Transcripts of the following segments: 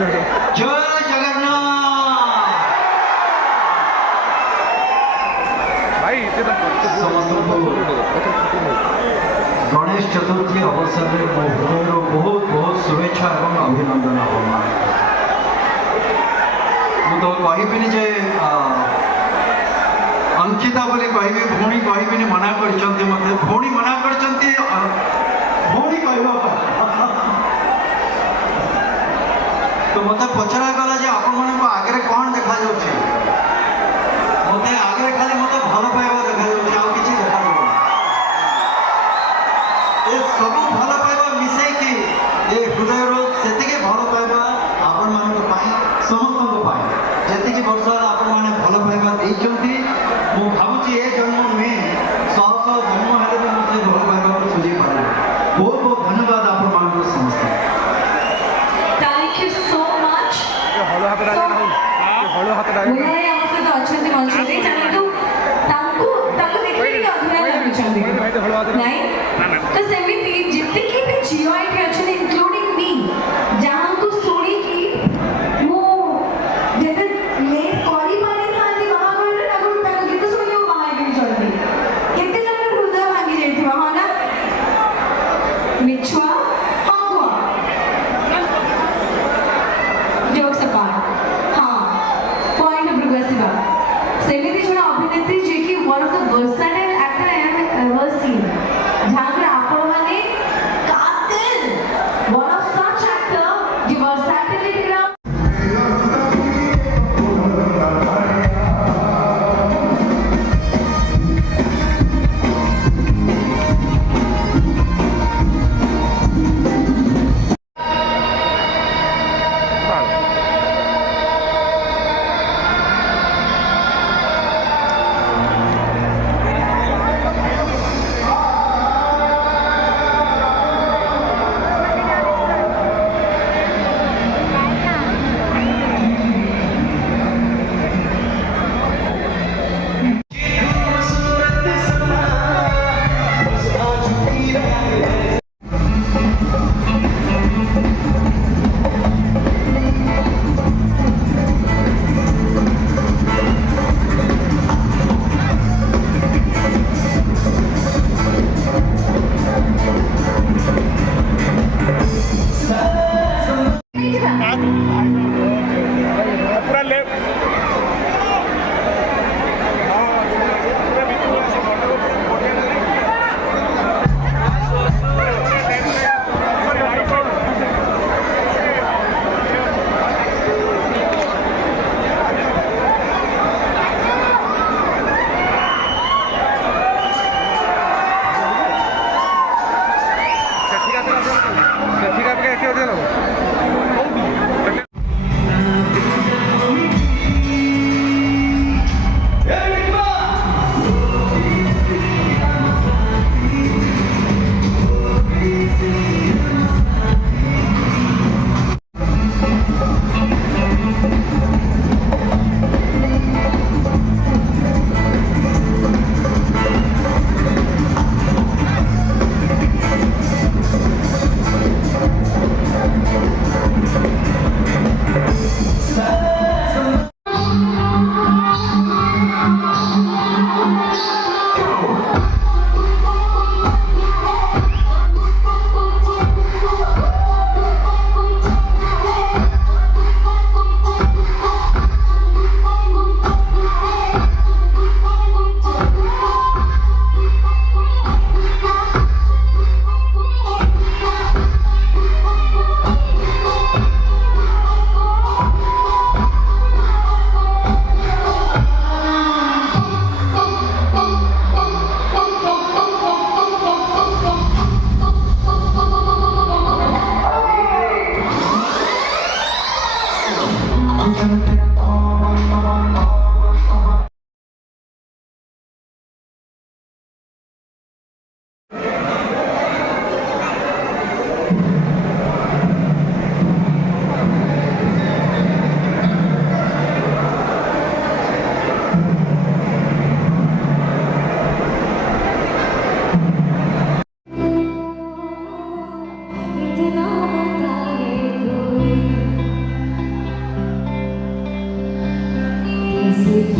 जय जगन्नाथ गणेश चतुर्थी अवसर में हृदय बहुत बहुत शुभेच्छा और अभिनंदन आप तो कहबिनी जे अंकिता बोली कहबी भौणी कहबिनी मना कर मत भौणी मना कर भौणी कह तो मत पचरा गला जे आपण मन आगे कौन देखा मत आगे खाली मत भल पाइबा देखा किसी देखा सब भल पाइबा मिसेकी ए हृदय से भल पाइबा आपण मान समस्त जी वर्ष आपण मैंने भल पाइबा देती मु भावुची ए जन्म नुहे शह शह जन्म हेले भी मुझे भल पाइबा सुझे पारे बहुत बहुत धन्यवाद आपण मान समस्त थैंक यू सो मच तो सेमिति जितने की भी जियो आई अच्छे इंक्लूडिंग मी जहां को सोनी की वो जैसे लेट कॉली मारी थांती वहां पर ना गुड पैर गीत सुनियो वहां की चलती कितने जन हृदय भांगी जाती वहां ना मिछुआ हांगुआ जोक्स अपार्ट हां पॉइंट प्रोग्रेसिव सेमिति जो अभिनेत्री जे की one of the versatile actor I have ever seen जहां आपण माने कातिल वन ऑफ सच एक्टर जो वर्सेटिलिटी रा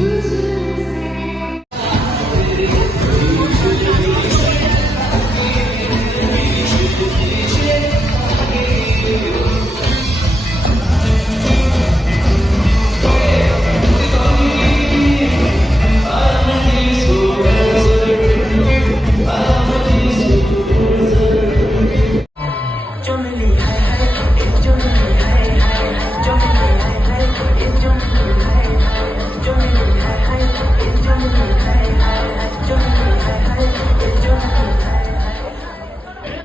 बुझ